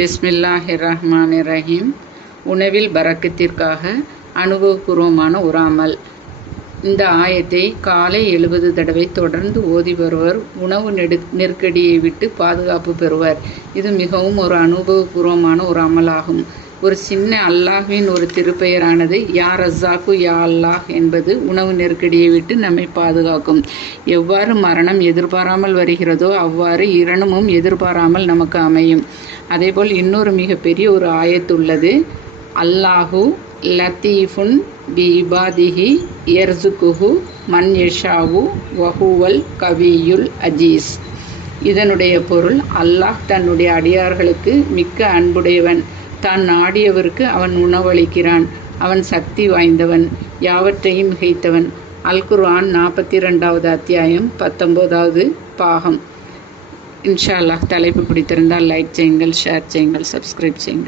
பிஸ்மில்லாஹிர்ரஹ்மானிர்ரஹீம். உணவில் பரக்கத்திற்காக அனுபவபூர்வமான ஒரு அமல். இந்த ஆயத்தை காலை 70 தடவை தொடர்ந்து ஓதி வருவர் உணவு நெருக்கடியை விட்டு பாதுகாப்பு பெறுவர். இது மிகவும் ஒரு அனுபவபூர்வமான ஒரு அமலாகும். ஒரு சின்ன அல்லாஹ்வின் ஒரு திருப்பெயரானது யா ரஸாக்கு யா அல்லாஹ் என்பது உணவு நெருக்கடியை விட்டு நம்மை பாதுகாக்கும். எவ்வாறு மரணம் எதிர்பாராமல் வருகிறதோ அவ்வாறு இரணமும் எதிர்பாராமல் நமக்கு அமையும். அதேபோல் இன்னொரு மிகப்பெரிய ஒரு ஆயத்துள்ளது. அல்லாஹு லத்தீஃபுன் பி இபாதிஹி யர்சுகுஹு மன் யஷாவு வஹுவல் கவியுல் அஜீஸ். இதனுடைய பொருள், அல்லாஹ் தன்னுடைய அடியார்களுக்கு மிக்க அன்புடையவன். தான் நாடியவருக்கு அவன் உணவளிக்கிறான். அவன் சக்தி வாய்ந்தவன், யாவற்றையும் மிகைத்தவன். அல் குர்ஆன் 42வது அத்தியாயம் 19வது பாகம். இன்ஷா அல்லாஹ். தலைப்பு பிடித்திருந்தால் லைக் செய்யுங்கள், ஷேர் செய்யுங்கள், சப்ஸ்கிரைப் செய்யுங்கள்.